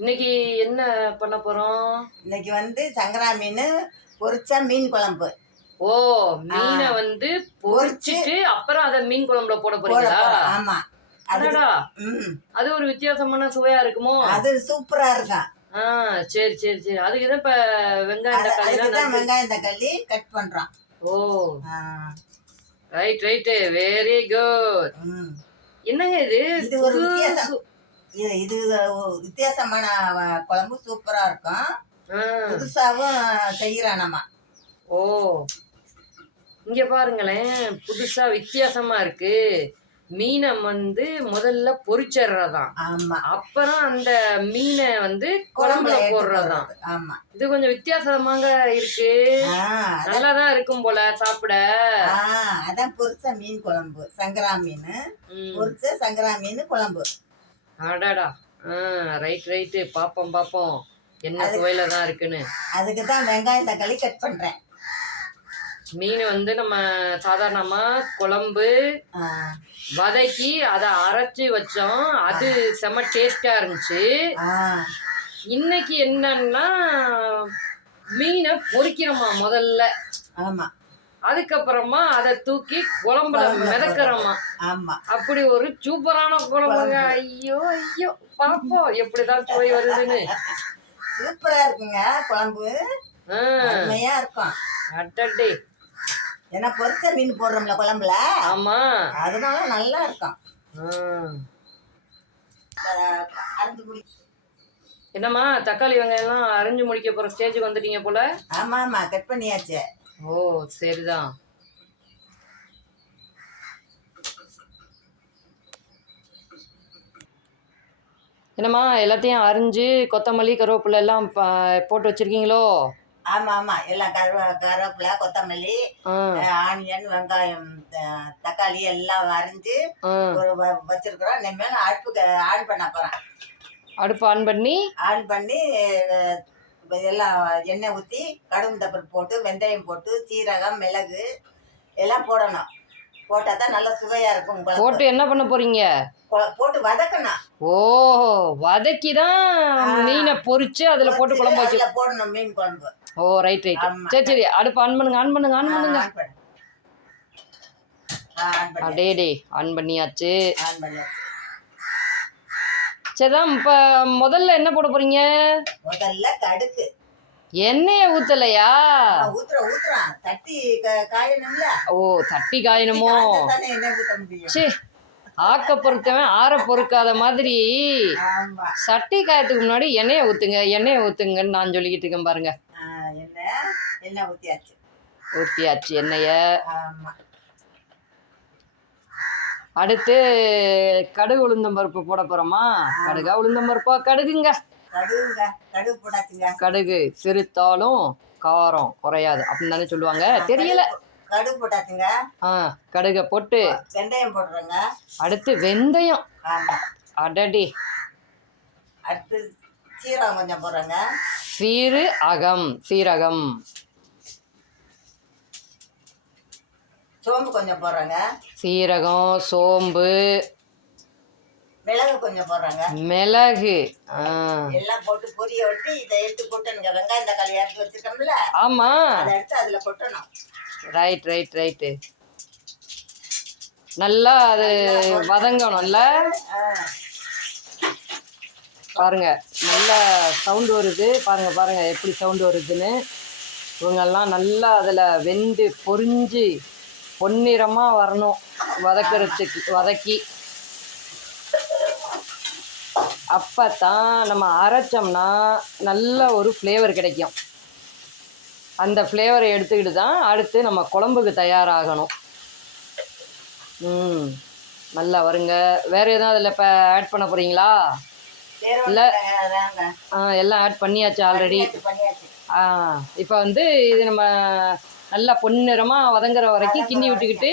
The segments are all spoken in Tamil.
இன்னைக்கு என்ன பண்ண போறோம்? இன்னைக்கு சங்கரா மீன் பொரிச்சா மீன் குழம்பு. ஓ, மீன பொரிச்சு பொரிச்சிட்டு அப்புறம் அத மீன் குழம்புல போட போட போறீங்களா? போறோம். ஆமா. அதுக்கு அடடா, ம் அது ஒரு வித்தியாசமான சுவையா இருக்குமோ? அது சூப்பரா இருக்கும். ஆ, சரி சரி சரி. அதுக்கு தான் இப்ப வெங்காயம் அதுக்கு தக்காளிலாம் தான் வெங்காயம் தக்காளி கட் பண்றோம். ஓ, ஆ, ரைட் ரைட், வெரி குட். ம் என்னங்க இது? இது ஒரு வித்தியாசம். இது வித்தியாசமான குழம்பு சூப்பரா இருக்கும். ஆ, புதுசாவும் செய்யறோம் நம்ம. ஓ, இங்க பாருங்களேன், புதுசா வித்தியாசமா இருக்கு. மீனை முதல்ல பொரிச்சர்றதாம், ஆமா. அப்புறம் அந்த மீனை குழம்புல குழம்புல எடுத்து போடுறதாம். போடுறது. ஆமா. இது கொஞ்சம் வித்தியாசமாங்க இருக்கு. ஆ, அதான் நல்லாதான் இருக்கும் போல சாப்பிட. அதான் பொரிச்ச மீன் குழம்பு. சங்கரா மீன் ம். பொரிச்ச சங்கரா மீன் குழம்பு. அடாடா. ரைட் ரைட்டு, பாப்போம் பாப்போம் என்ன சுவையில தான் இருக்குன்னு. அதுக்கு தான் வெங்காயம் தக்காளி கட் பண்றேன். மீன் நம்ம சாதாரணமா குழம்பு ஆ, வதக்கி அதை அரைச்சி வச்சோம். அது செம டேஸ்டா இருந்துச்சு. ஆ, இன்னைக்கு என்னன்னா, மீனை பொரிக்கிறோமா முதல்ல, ஆமா. அதுக்கப்புறமா அதை தூக்கி குழம்புல குழம்புல மிதக்கிறோமா. ஆமா. அப்படி ஒரு சூப்பரான குழம்புங்க. ஐயோ ஐயோ, பாப்போம் எப்படிதான் சுவை வருதுன்னு. சூப்பரா இருக்குங்க குழம்பு. ஆ, அருமையா இருக்கும். அடடே. ஏன்னா பொரிச்ச மீன் போடுறோம்ல குழம்புல, ஆமா. அதனால நல்லா இருக்கும். ஆ. அரைஞ்சு முடி. என்னம்மா, தக்காளி வெங்காயம்லாம் அரைஞ்சு முடிக்க போற ஸ்டேஜுக்கு வந்துட்டீங்க போல. ஆமா ஆமா, கட் பண்ணியாச்சு. ஓ, சரிதான். என்னம்மா, எல்லாத்தையும் அரிஞ்சு கொத்தமல்லி கருவேப்பிலை எல்லாம் போட்டு வச்சிருக்கீங்களோ? ஆமா ஆமா, எல்லாம் கருவேப்பிலை கொத்தமல்லி ஆனியன் வெங்காயம் தக்காளி எல்லாம் அரிஞ்சு ஒரு வச்சிருக்கிறோம். இனிமேல் அடுப்புக்கு ஆன் பண்ண போறேன். அடுப்பு ஆன் பண்ணி எல்லாம் எண்ணெய் ஊற்றி கடுகு தப்பல் போட்டு வெந்தயம் போட்டு சீரகம் மிளகு எல்லாம் போடணும். போட்டால் தான் நல்லா சுவையாக இருக்கும். போட்டு என்ன பண்ண போறீங்க? போட்டு வதக்கணும். ஓ, வதக்கி தான் மீனை பொரிச்சு அதுல போட்டு குழம்பு வச்சு போடணும் மீன் குழம்பு. ஓ, ரைட் ரைட். சரி சரி, அடுப்பு ஆன் பண்ணுங்க ஆன் பண்ணுங்க ஆன் பண்ணுங்க. அடேடே, ஆன் பண்ணியாச்சு. சரிதான். இப்ப முதல்ல என்ன போட போறீங்க? முதல்ல கடுகு. எண்ணெய ஊத்தலையா? ஊத்துறோம். தட்டி காயணும்ல. ஓ, தட்டி காயணுமோ? சே, ஆக்க பொறுத்தவன் ஆற பொறுக்காத மாதிரி சட்டி காயத்துக்கு முன்னாடி எண்ணெயை ஊத்துங்க எண்ணெயை ஊத்துங்கன்னு நான் சொல்லிக்கிட்டு இருக்கேன் பாருங்க. எண்ணெய் ஊத்தியாச்சு எண்ணெய. அடுத்து கடுகு உளுந்தம்பருப்பு போட போறோமா? கடுகா உளுந்தம்பருப்பா? கடுகுங்க. கடுகு போடாச்சுங்க. கடுகு சிறுத்தாலும் காரம் குறையாது அப்படின்னு தானே சொல்லுவாங்க, தெரியல. கடுகு போட்டாச்சுங்க. கடுகை போட்டு வெந்தயம் போடுறோங்க. அடுத்து வெந்தயம். அடடி. அடுத்து சீரகம் கொஞ்சம் போடுறோங்க. சீரகம். சோம்பு கொஞ்சம் போடுறோங்க. சீரகம் சோம்பு மிளகு கொஞ்சம் போடுறாங்க. மிளகு எல்லாம் போட்டு பொரிய விட்டு இதை எடுத்து கொட்டணுங்க. வெங்காயம் தக்காளி அரைச்சி வச்சிருக்கோம்ல, ஆமா, அதை எடுத்து அதுல கொட்டணும். Right right right. நல்லா அது வதங்கணும்ல. பாருங்க, நல்லா சவுண்டு வருது. பாருங்க பாருங்க எப்படி சவுண்டு வருதுன்னு. இவங்கெல்லாம் நல்லா அதில் வெந்து பொரிஞ்சு பொன்னிறமாக வரணும் வதக்கி. அப்போ தான் நம்ம அரைச்சோம்னா நல்ல ஒரு ஃப்ளேவர் கிடைக்கும். அந்த ஃப்ளேவரை எடுத்துக்கிட்டு தான் அடுத்து நம்ம குழம்புக்கு தயாராகணும். நல்லா வருங்க. வேறு எதுவும் அதில் இப்போ ஆட் பண்ண போகிறீங்களா? இல்லை, எல்லாம் ஆட் பண்ணியாச்சு ஆல்ரெடி. இப்போ இது நம்ம நல்லா பொன்னிறமாக வதங்குற வரைக்கும் கிண்டி விட்டுக்கிட்டு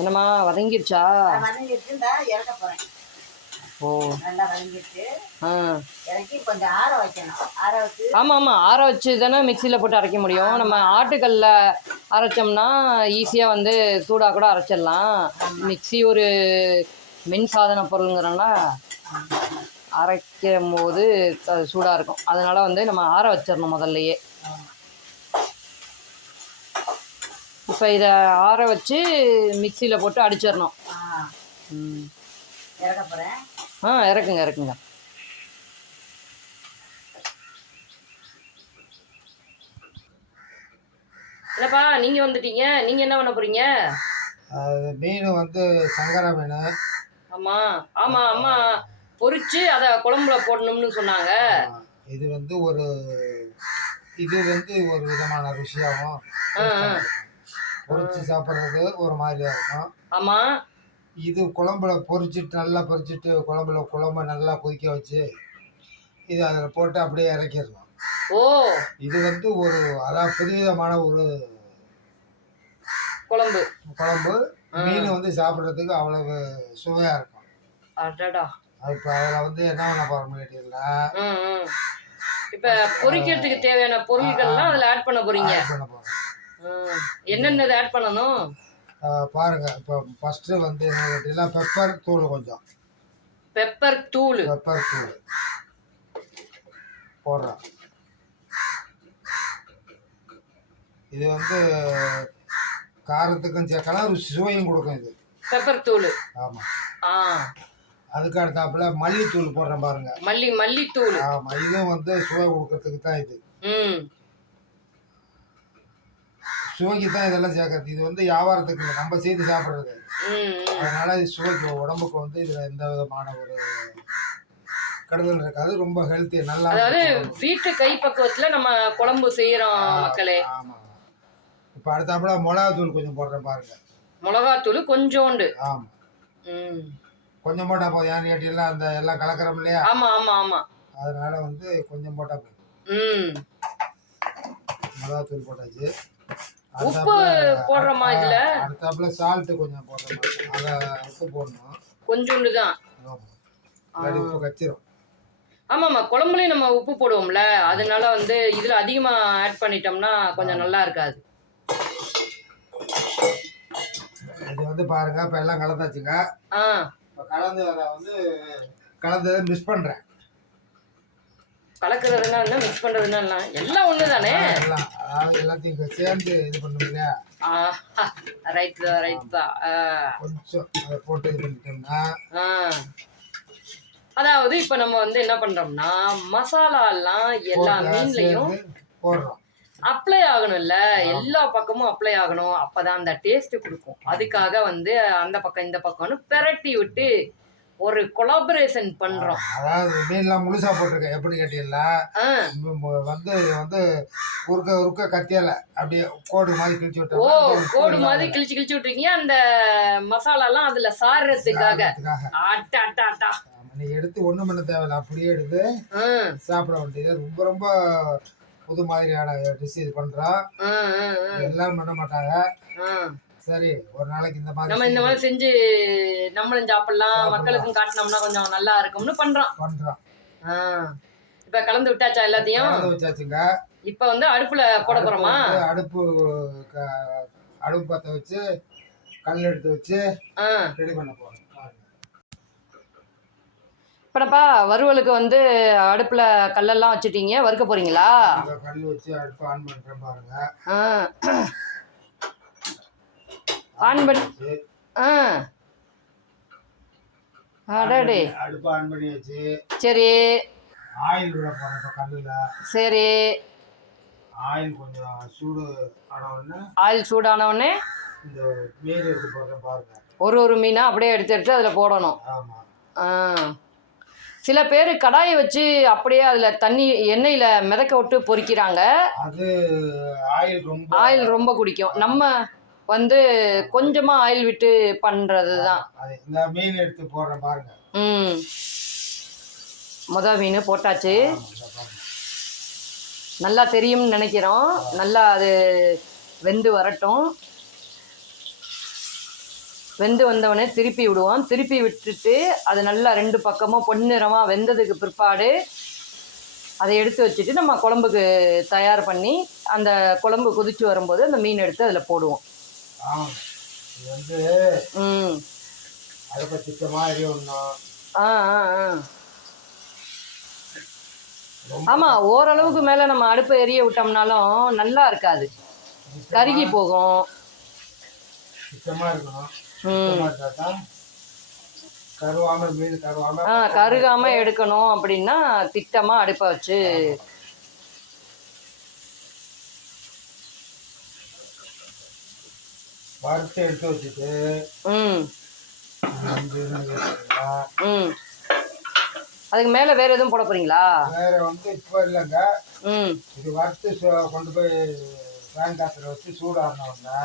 என்னம்மா வதங்கிடுச்சா? வதங்கிடுச்சு, இந்த இறக்க போகிறேன். ஓ நல்லா வதங்கிடுச்சு. ஆ இறக்கி கொஞ்சம் ஆற வைக்கணும். ஆற வச்சு ஆமாம் ஆமாம், ஆற வச்சு தானே மிக்சியில் போட்டு அரைக்க முடியும். நம்ம ஆட்டுக்கல்ல அரைச்சோம்னா ஈஸியாக வந்து சூடாக கூட அரைச்சிடலாம். மிக்சி ஒரு மின் சாதன பொருளுங்கிறனால அரைக்கும் போது அது சூடாக இருக்கும். அதனால் வந்து நம்ம ஆற வச்சிடணும் முதல்லையே. இப்போ இதை ஆற வச்சு மிக்சியில் போட்டு அடிச்சிடணும். இறக்க போகிறேன். இறக்குங்க இறக்குங்க. இல்லைப்பா, நீங்கள் வந்துட்டீங்க, நீங்கள் என்ன பண்ண போகிறீங்க? மீன் வந்து சங்கரா மீன். ஆமாம் ஆமாம், அம்மா பொரிச்சு அதை குழம்புல போடணும்னு சொன்னாங்க. இது வந்து ஒரு விதமான ருசியாகும். பொரிச்சு சாப்பிட்றது ஒரு மாதிரியா இருக்கும். ஆமாம், இது குழம்புல நல்லா பொரிச்சிட்டு குழம்பை நல்லா கொதிக்க வச்சு இது அதில் போட்டு அப்படியே இறக்கிடலாம். ஓ, இது வந்து அதாவது புதுவிதமான ஒரு குழம்பு. மீன் வந்து சாப்பிட்றதுக்கு அவ்வளவு சுவையாக இருக்கும். அடடா. இப்போ அதில் வந்து என்ன பண்ண போகிறோம்னு கேட்டீங்களா, இப்போ பொரிக்கிறதுக்கு தேவையான பொருட்கள்லாம் அதில் ஆட் பண்ண போகிறீங்க. பண்ண போகிறோம். என்னென்ன ஆட் பண்ணணும் பாருங்க. இப்போ ஃபஸ்ட்டு வந்து என்ன கேட்டீங்கன்னா பெப்பர் தூள் கொஞ்சம். பெப்பர் தூள் போடுறோம். இது வந்து காரத்துக்கும் சேர்க்கலாம், சுவையும் கொடுக்கும் இது பெப்பர் தூள். ஆமாம். அதுக்கு அடுத்தாப்புல மல்லித்தூள் போடுறேன் பாருங்க. மல்லித்தூள். ஆமாம், இதுவும் வந்து சுவை கொடுக்கறதுக்கு தான். இது சுவைக்கு தான் இதெல்லாம் சேர்க்கறது. இது வந்து வியாபாரத்துக்கு இல்லை, நம்ம செய்து சாப்பிட்றது. அதனால இது சுவைக்கு உடம்புக்கு வந்து இதில் எந்த விதமான ஒரு கெடுதல் இருக்காது. ரொம்ப ஹெல்த்தி, நல்லா. அதாவது வீட்டு கை பக்குவத்தில் நம்ம குழம்பு செய்கிறோம் மக்களே. ஆமாம். இப்போ அடுத்தாப்புல மிளகாத்தூள் கொஞ்சம் போடுறேன் பாருங்க. மிளகாத்தூள் கொஞ்சோண்டு. ஆமாம், கொஞ்சம் போட்டால் போதும். ஏன்னு கேட்டீங்கன்னா அந்த எல்லாம் கலக்கிறோம் இல்லையா. ஆமாம். அதனால வந்து கொஞ்சம் போட்டால் போதும். மிளகாத்தூள் போட்டாச்சு. உப்பு போடுறோமா இதுல? அடுத்தாப்புல சால்ட்டு கொஞ்சம் போடுறோம். அதை உப்பு போடணும், கொஞ்சோண்டு தான். உப்பு கச்சிரும். ஆமாம்மா, குழம்புலையும் நம்ம உப்பு போடுவோம்ல, அதனால வந்து இதுல அதிகமா ஆட் பண்ணிட்டோம்னா கொஞ்சம் நல்லா இருக்காது. இது வந்து பாருங்க, இப்போ எல்லாம் கலந்தாச்சுங்க. இப்போ கலந்து அதை வந்து கலந்ததை மிக்ஸ் பண்ணுறேன். கலக்கிறதுனா என்ன, மிக்ஸ் பண்ணுறதுனா எல்லாம் ஒன்று தானே. எல்லாத்தையும் சேர்ந்து இது பண்ணுங்க. ரைட் தான். கொஞ்சம் அதை போட்டு இது பண்ணிட்டோம்னா, அதாவது இப்போ நம்ம வந்து என்ன பண்ணுறோம்னா மசாலாலாம் எல்லா மீன்லையும் போடுறோம். அப்ளை ஆகணும்ல, எல்லா பக்கமும் அப்ளை ஆகணும். அப்போதான் அந்த டேஸ்ட் கொடுக்கும். அதுக்காக வந்து அந்த பக்கம் இந்த பக்கம்னு பெரட்டி விட்டு ஒரு கொலாபரேஷன் பண்றோம். அதாவது மீன்லாம் முழுசா போட்டிருக்கேன். எப்படி கேட்டீங்களா, வந்து உருக்க கத்தியால அப்படியே கோடு மாதிரி கிழிச்சு விட்டோம். ஓ, கோடு மாதிரி கிழிச்சு விட்டுருக்கீங்க. அந்த மசாலாலாம் அதுல சாறுறதுக்காக. நீ எடுத்து ஒண்ணும் பண்ண தேவையில்ல, அப்படியே எடுத்து சாப்பிட வேண்டியது. ரொம்ப ரொம்ப புது மாதிரியான டிஷ் இது பண்றோம். எல்லாரும் பண்ண மாட்டாங்க. சரி, ஒரு நாளைக்கு இந்த மாதிரி செஞ்சு நம்மளும் சாப்பிடலாம், மக்களுக்கும் காட்டினோம்னா கொஞ்சம் நல்லா இருக்கும்னு பண்றோம். இப்ப கலந்து விட்டாச்சா எல்லாத்தையும்? கலந்து வச்சாச்சுங்க. இப்ப வந்து அடுப்புல போட போறோமா? அடுப்பு பத்த வச்சு கல் எடுத்து வச்சு ரெடி பண்ண போறோம். இப்பனப்பா வறுவலுக்கு வந்து அடுப்புல கல்லெல்லாம் வச்சுட்டீங்க, வறுக்க போறீங்களா? கல் வச்சு அடுப்பு ஆன் பண்றேன் பாருங்க. ஆன் பண்ணி அடுப்பு ஆன் பண்ணியாச்சு. சரி, ஆயில் விட போறேன் இப்போ கல்லுல. சரி, ஆயில் கொஞ்சம் சூடான உடனே இந்த மீன் எடுத்து போடுறேன் பாருங்க. ஒரு மீனா அப்படியே எடுத்து அதில் போடணும். ஆமாம். சில பேர் கடாயை வச்சு அப்படியே அதில் தண்ணி எண்ணெயில் மிதக்க விட்டு பொரிக்கிறாங்க. அது ஆயில் ரொம்ப குடிக்கும். நம்ம வந்து கொஞ்சமாக ஆயில் விட்டு பண்ணுறது தான். இந்த மீன் எடுத்து போடுறேன் பாருங்க. மீன் போட்டாச்சு. நல்லா தெரியும்னு நினைக்கிறோம். நல்லா அது வெந்து வரட்டும். வெந்து வந்தவொடனே திருப்பி விடுவோம். திருப்பி விட்டுட்டு அது நல்லா 2 பக்கமும் பொன்னிறமாக வெந்ததுக்கு பிற்பாடு அதை எடுத்து வச்சுட்டு நம்ம குழம்புக்கு தயார் பண்ணி அந்த குழம்பு கொதிச்சு வரும்போது அந்த மீன் எடுத்து அதில் போடுவோம். இது வந்து அடுப்பை திட்டமா எரியணும். ஆமாம், ஓரளவுக்கு மேலே நம்ம அடுப்பை எரிய விட்டோம்னாலும் நல்லா இருக்காது, கருகி போகும். திட்டமாக இருக்கணும். கருவாமல் மீன் கருகாமல் எடுக்கணும் அப்படின்னா திட்டமாக அடுப்பை வச்சு வறுத்து எடுத்து வச்சுட்டு அதுக்கு மேலே வேற எதுவும் போட போறீங்களா? வேற வந்து இப்போ இல்லைங்க. இது வறுத்து கொண்டு போய் ஃபேன் காத்துல வச்சு சூடாறினோம்னா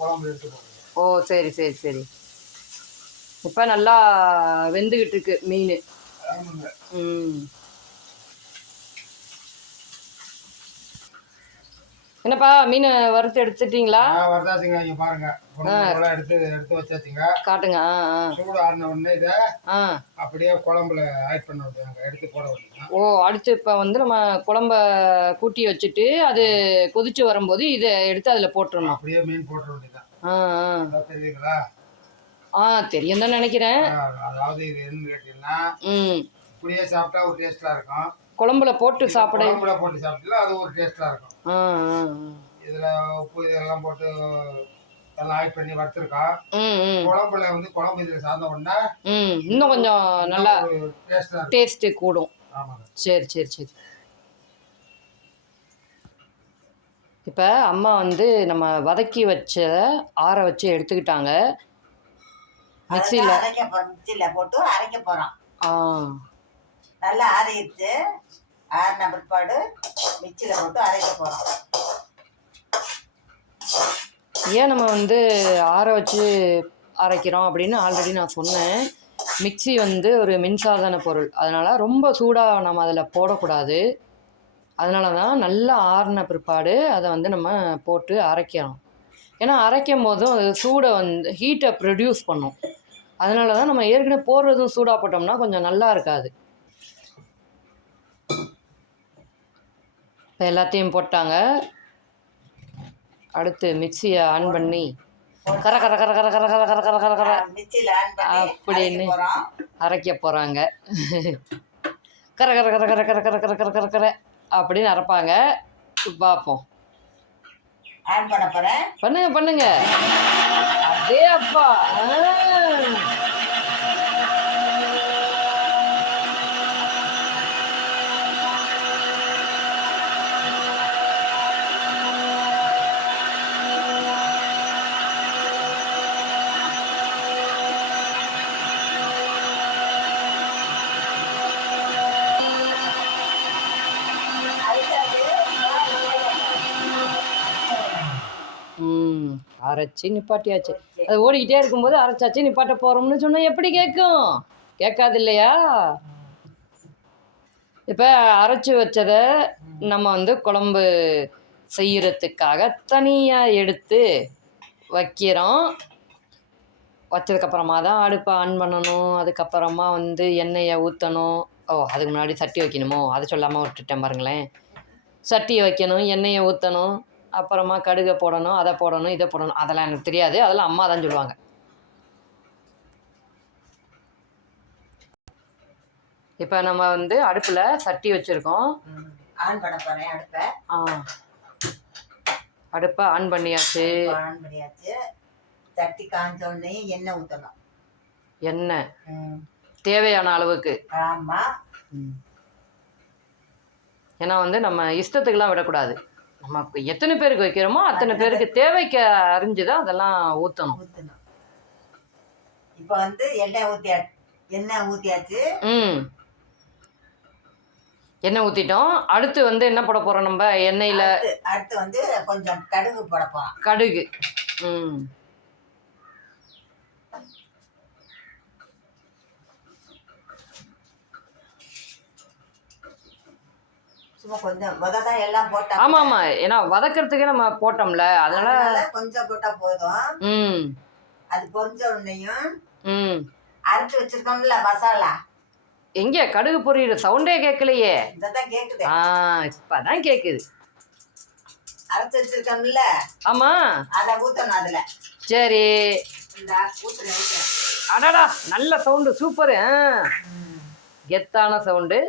குழம்பு எடுத்து போடுங்க. ஓ சரி சரி சரி. இப்போ நல்லா வெந்துக்கிட்டு இருக்கு மீன். என்னப்பா மீன் வறுத்து எடுத்துட்டீங்களா? வறுத்தாச்சுங்க. இங்கே பாருங்க, எடுத்து வச்சாச்சுங்க. காட்டுங்க. சூடு ஆறின உடனே இதை அப்படியே குழம்புல ஆட் பண்ண விடுவாங்க, எடுத்து போட விடுங்க. ஓ அடுத்து இப்போ வந்து நம்ம குழம்ப கூட்டி வச்சுட்டு அது கொதிச்சு வரும்போது இதை எடுத்து அதில் போட்டுருணும். அப்படியே மீன் போட்டுற வேண்டியதான். தெரியுங்களா? தெரியும் தான் நினைக்கிறேன். அதாவது இது என்ன கேட்டீங்கன்னா, இப்படியே சாப்பிட்டா ஒரு டேஸ்டா இருக்கும். குழம்புல போட்டு சாப்பிட சாப்பிட்டா அது ஒரு டேஸ்டா இருக்கும். இதுல உப்பு இதெல்லாம் போட்டு எல்லாம் ஆட் பண்ணி வறுத்துருக்கோம். குழம்புல வந்து குழம்பு இதுல சார்ந்த உடனே இன்னும் கொஞ்சம் நல்லா டேஸ்ட் கூடும். ஆமாங்க. சரி சரி சரி. இப்போ அம்மா வந்து நம்ம வதக்கி வச்ச ஆற வச்சு எடுத்துக்கிட்டாங்க. மிக்சியில் போட்டு அரைக்க போகிறோம். நல்லா ஆறிடுச்சு. ஆறின பிற்பாடு மிக்சியில் போட்டு அரைக்க போகிறோம். ஏன் நம்ம வந்து ஆற வச்சு அரைக்கிறோம் அப்படின்னு ஆல்ரெடி நான் சொன்னேன். மிக்சி வந்து ஒரு மின்சாதன பொருள், அதனால் ரொம்ப சூடாக நம்ம அதில் போடக்கூடாது. அதனால தான் நல்லா ஆறின பிற்பாடு அதை வந்து நம்ம போட்டு அரைக்கிறோம். ஏன்னா அரைக்கும் போதும் அது சூடை வந்து ஹீட்டை ப்ரொடியூஸ் பண்ணும். அதனால தான் நம்ம ஏற்கனவே போடுறதும் சூடாக போட்டோம்னா கொஞ்சம் நல்லா இருக்காது. இப்போ எல்லாத்தையும் போட்டாங்க. அடுத்து மிக்சியை ஆன் பண்ணி கர கர கர கர கர கர கர கர கர கர அப்படின்னு அரைக்க போகிறாங்க. கர கர கர கர கர கர கர கர கர கர அப்படின்னு அரைப்பாங்க. பார்ப்போம். பண்ணுங்க பண்ணுங்க. அதே அப்பா. அரைச்சி நிப்பாட்டியாச்சு. அது ஓடிக்கிட்டே இருக்கும்போது அரைச்சாச்சு நிப்பாட்ட போகிறோம்னு சொன்னால் எப்படி கேட்கும்? கேட்காது இல்லையா? இப்போ அரைச்சி வச்சதை நம்ம வந்து குழம்பு செய்கிறதுக்காக தனியாக எடுத்து வைக்கிறோம். வச்சதுக்கப்புறமா தான் அடுப்பை ஆன் பண்ணணும். அதுக்கப்புறமா வந்து எண்ணெயை ஊற்றணும். அதுக்கு முன்னாடி சட்டி வைக்கணுமோ, அதை சொல்லாமல் விட்டுட்டேன் பாருங்களேன். சட்டியை வைக்கணும், எண்ணெயை ஊற்றணும், அப்புறமா கடுகை போடணும், அதை போடணும், இதை போடணும். அதெல்லாம் எனக்கு தெரியாது, அதெல்லாம் அம்மா தான் சொல்லுவாங்க. இப்போ நம்ம வந்து அடுப்பில் சட்டி வச்சுருக்கோம். ஆன் பண்ண போகிறேன் அடுப்பை. அடுப்பை ஆன் பண்ணியாச்சு. சட்டி காஞ்சோடனே எண்ணெய் ஊற்றணும். எண்ணெய் தேவையான அளவுக்கு. ஆமாம். ஏன்னா வந்து நம்ம இஷ்டத்துக்கெல்லாம் விடக்கூடாது. நமக்கு எத்தனை பேருக்கு வைக்கிறோமோ அத்தனை பேருக்கு தேவைக்கு அறிஞ்சுதான் அதெல்லாம் ஊற்றணும். இப்போ வந்து எண்ணெய் ஊற்றியாச்சு. எண்ணெய் ஊற்றிட்டோம். அடுத்து வந்து என்ன போட போகிறோம் நம்ம எண்ணெயில்? அடுத்து வந்து கொஞ்சம் கடுகு போட போகிறோம். கடுகு. ஆமா ஏன்னா வதக்கிறதுக்கே நம்ம போட்டோம்ல, அதனால கொஞ்சம் போட்டா போதும். அது பொரிஞ்ச உடனேயும் ம் அரைச்சு வச்சிருக்கோம்ல மசாலா. எங்க கடுகு பொரியிற சவுண்டே கேட்கலையே. இதான் கேக்குது. இப்பதான் கேக்குது. அரைச்சு வச்சிருக்கோம்ல. ஆமா. அத ஊத்தணும் அதுல. சரி. இந்த ஊத்துறேன். அடடா நல்ல சவுண்டு சூப்பரு. கெத்தான சவுண்டு.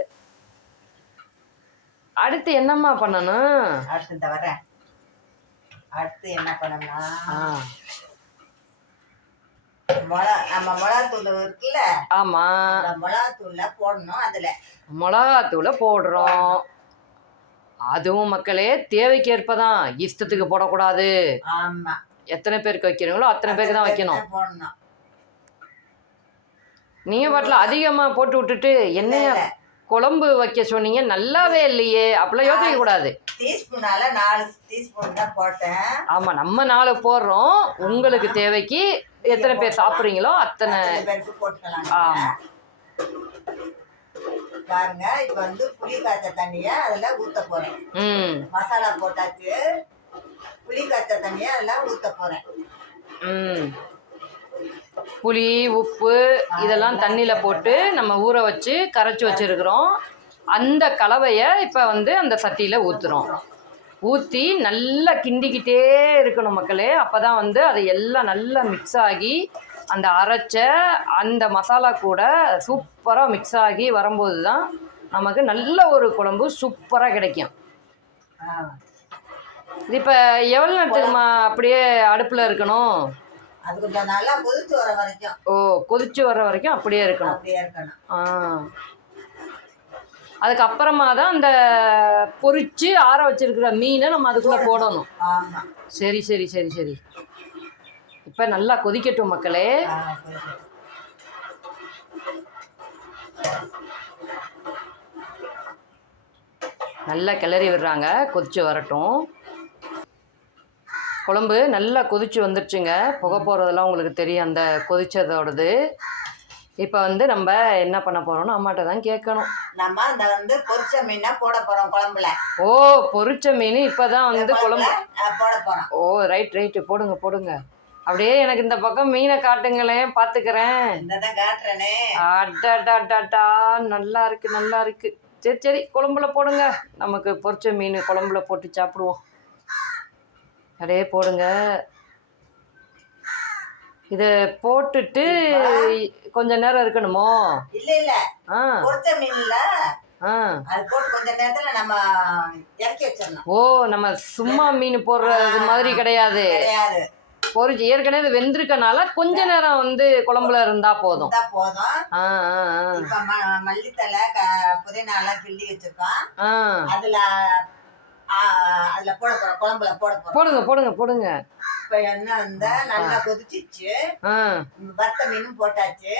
அடுத்து என்னம்மா பண்ணணும்? அடுத்து இந்த வரேன். அடுத்து என்ன பண்ணணும்னா நம்ம மிளகாத்தூள் இருக்குல்ல. ஆமா. மிளகாத்தூள்ல போடணும். அதுல மிளகாத்தூளை போடுறோம். அதுவும் மக்களே தேவைக்கேற்பதான், இஷ்டத்துக்கு போடக்கூடாது. ஆமா. எத்தனை பேருக்கு வைக்கிறீங்களோ அத்தனை பேருக்கு தான் வைக்கணும். போடணும். நீங்க பாட்டில் அதிகமா போட்டு விட்டுட்டு என்னைய குழம்பு வைக்க சொன்னீங்க நல்லாவே இல்லையே அப்படிலாம் யோசிக்க கூடாது. டீஸ்பூனால 4 டீஸ்பூன் தான் போட்டேன். ஆமா நம்ம 4 போடுறோம். உங்களுக்கு தேவைக்கு எத்தனை பேர் சாப்பிட்றீங்களோ அத்தனை பேருக்கு போட்டுக்கலாம். ஆமா. பாருங்க இப்ப வந்து புளி காய்ச்ச தண்ணிய அதுல ஊத்த போறேன். மசாலா போட்டாச்சு. புளி காய்ச்ச தண்ணிய அதுல ஊத்த போறேன். புளி உப்பு இதெல்லாம் தண்ணியில் போட்டு நம்ம ஊற வச்சு கரைச்சி வச்சுருக்குறோம். அந்த கலவையை இப்போ வந்து அந்த சட்டியில் ஊற்றுறோம். ஊற்றி நல்லா கிண்டிக்கிட்டே இருக்கணும் மக்களே. அப்போ தான் வந்து அது எல்லாம் நல்லா மிக்ஸ் ஆகி அந்த அரைச்ச அந்த மசாலா கூட சூப்பராக மிக்ஸ் ஆகி வரும்போது தான் நமக்கு நல்ல ஒரு குழம்பு சூப்பராக கிடைக்கும். இது இப்போ எவ்வளோ நேரத்துக்குமா அப்படியே அடுப்பில் இருக்கணும்? அது கொஞ்சம் நல்லா கொதிச்சு வர வரைக்கும். ஓ கொதிச்சு வர வரைக்கும் அப்படியே இருக்கணும். அப்படியே இருக்கணும். அதுக்கப்புறமா தான் அந்த பொரிச்சு ஆற வச்சிருக்கிற மீனை நம்ம அதுக்குள்ளே போடணும். ஆமா. சரி சரி சரி சரி. இப்போ நல்லா கொதிக்கட்டும் மக்களே. நல்லா கிளறி விடுறாங்க. கொதிச்சு வரட்டும். குழம்பு நல்லா கொதிச்சு வந்துடுச்சுங்க. புகை போகிறதெல்லாம் உங்களுக்கு தெரியும் அந்த கொதிச்சதோடது. இப்போ வந்து நம்ம என்ன பண்ண போகிறோம்னு அம்மாட்ட தான் கேட்கணும். நம்ம அந்த வந்து பொரிச்ச மீனை போட போகிறோம் குழம்புல. ஓ பொரிச்ச மீன் இப்போ தான் வந்து குழம்பு போட போகிறோம். ஓ ரைட்டு போடுங்க போடுங்க. அப்படியே எனக்கு இந்த பக்கம் மீனை காட்டுங்களேன் பார்த்துக்கிறேன். காட்டுறேனே. அடாடாடாடா நல்லா இருக்கு. சரி குழம்புல போடுங்க. நமக்கு பொரிச்ச மீன் குழம்புல போட்டு சாப்பிடுவோம். அப்படியே போடுங்க. இதை போட்டுட்டு கொஞ்ச நேரம் இருக்கணுமோ? இல்ல பொரிச்ச மீன்ல அது போட்டு கொஞ்ச நேரத்துல நம்ம இறக்கி வச்சிரணும். ஓ நம்ம சும்மா மீன் போடுறது மாதிரி கிடையாது. பொரிச்சு ஏற்கனவே வெந்திருக்கனால கொஞ்ச நேரம் வந்து குழம்புல இருந்தா போதும். இப்ப மல்லித்தலை புதினா எல்லாம் கிள்ளி வச்சிருக்கோம். அதுல போட போறோம். குழம்புல போடுங்க. இப்ப என்ன வந்து நல்லா கொதிச்சிச்சு. வத்த மீனும் போட்டாச்சு.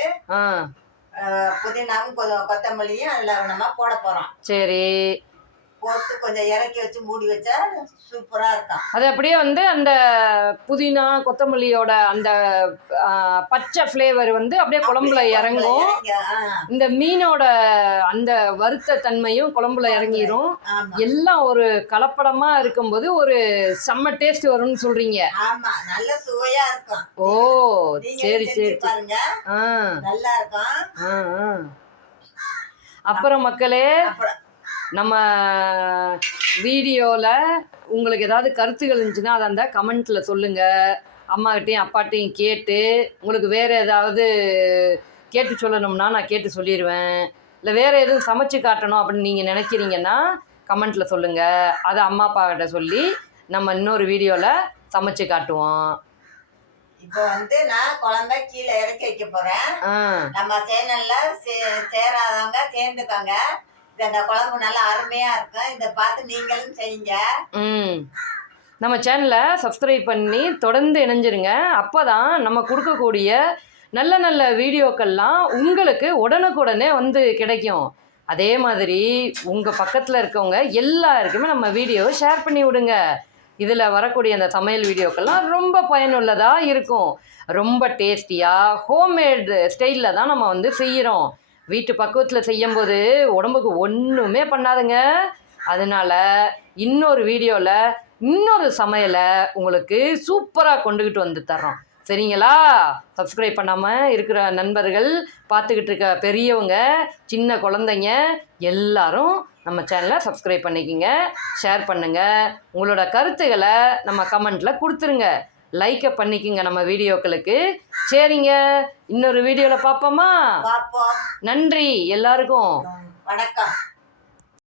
புதினாவும் கொத்தமல்லியும் அதுல நம்ம போட போறோம். சரி போட்டு கொஞ்சம் இறக்கி வச்சு மூடி வச்சா சூப்பரா இருக்கும். அது அப்படியே வந்து அந்த புதினா கொத்தமல்லியோட அந்த பச்சை ஃப்ளேவர் வந்து அப்படியே குழம்புல இறங்கும். இந்த மீனோட அந்த வறுத்த தன்மையும் குழம்புல இறங்கிரும். எல்லாம் ஒரு கலப்படமா இருக்கும்போது ஒரு செம்ம டேஸ்ட் வரும்னு சொல்றீங்க. ஆமா நல்ல சுவையா இருக்கும். ஓ சரி பாருங்க நல்லா இருக்கும். அப்புறம் மக்களே நம்ம வீடியோவில் உங்களுக்கு ஏதாவது கருத்துகள் இருந்துச்சுன்னா அதை அந்த கமெண்ட்டில் சொல்லுங்கள். அம்மாக்கிட்டையும் அப்பாட்டையும் கேட்டு உங்களுக்கு வேறு ஏதாவது கேட்டு சொல்லணும்னா நான் கேட்டு சொல்லிடுவேன். இல்லை வேறு எதுவும் சமைச்சு காட்டணும் அப்படின்னு நீங்கள் நினைக்கிறீங்கன்னா கமெண்ட்டில் சொல்லுங்கள். அதை அம்மா அப்பாக்கிட்ட சொல்லி நம்ம இன்னொரு வீடியோவில் சமைச்சு காட்டுவோம். இப்போ வந்து நான் குழம்பை கீழே இறக்கி வைக்க போகிறேன். நம்ம சேனலில் சேராதவங்க சேர்ந்துக்கோங்க. இந்த குழம்பு நல்லா அருமையா இருக்கும். இதை பார்த்து நீங்களும் செய்யுங்க. நம்ம சேனலை சப்ஸ்கிரைப் பண்ணி தொடர்ந்து இணைஞ்சிருங்க. அப்போதான் நம்ம கொடுக்கக்கூடிய நல்ல நல்ல வீடியோக்கள்லாம் உங்களுக்கு உடனுக்குடனே வந்து கிடைக்கும். அதே மாதிரி உங்கள் பக்கத்தில் இருக்கவங்க எல்லாருக்குமே நம்ம வீடியோவை ஷேர் பண்ணி விடுங்க. இதில் வரக்கூடிய அந்த சமையல் வீடியோக்கள்லாம் ரொம்ப பயனுள்ளதாக இருக்கும். ரொம்ப டேஸ்டியாக ஹோம்மேட் ஸ்டைலில் தான் நம்ம வந்து செய்கிறோம். வீட்டு பக்குவத்தில் செய்யும்போது உடம்புக்கு ஒன்றுமே பண்ணாதுங்க. அதனால் இன்னொரு வீடியோவில் இன்னொரு சமையலை உங்களுக்கு சூப்பராக கொண்டுக்கிட்டு வந்து தர்றோம். சரிங்களா? சப்ஸ்கிரைப் பண்ணாமல் இருக்கிற நண்பர்கள், பார்த்துக்கிட்டு இருக்க பெரியவங்க, சின்ன குழந்தைங்க எல்லாரும் நம்ம சேனலை சப்ஸ்கிரைப் பண்ணிக்கோங்க, ஷேர் பண்ணுங்கள். உங்களோட கருத்துக்களை நம்ம கமெண்ட்டில் கொடுத்துருங்க. லைக்கை பண்ணிக்கோங்க நம்ம வீடியோக்களுக்கு. சரிங்க, இன்னொரு வீடியோவில் பார்ப்போமா? பார்ப்போம். நன்றி எல்லாருக்கும். வணக்கம்.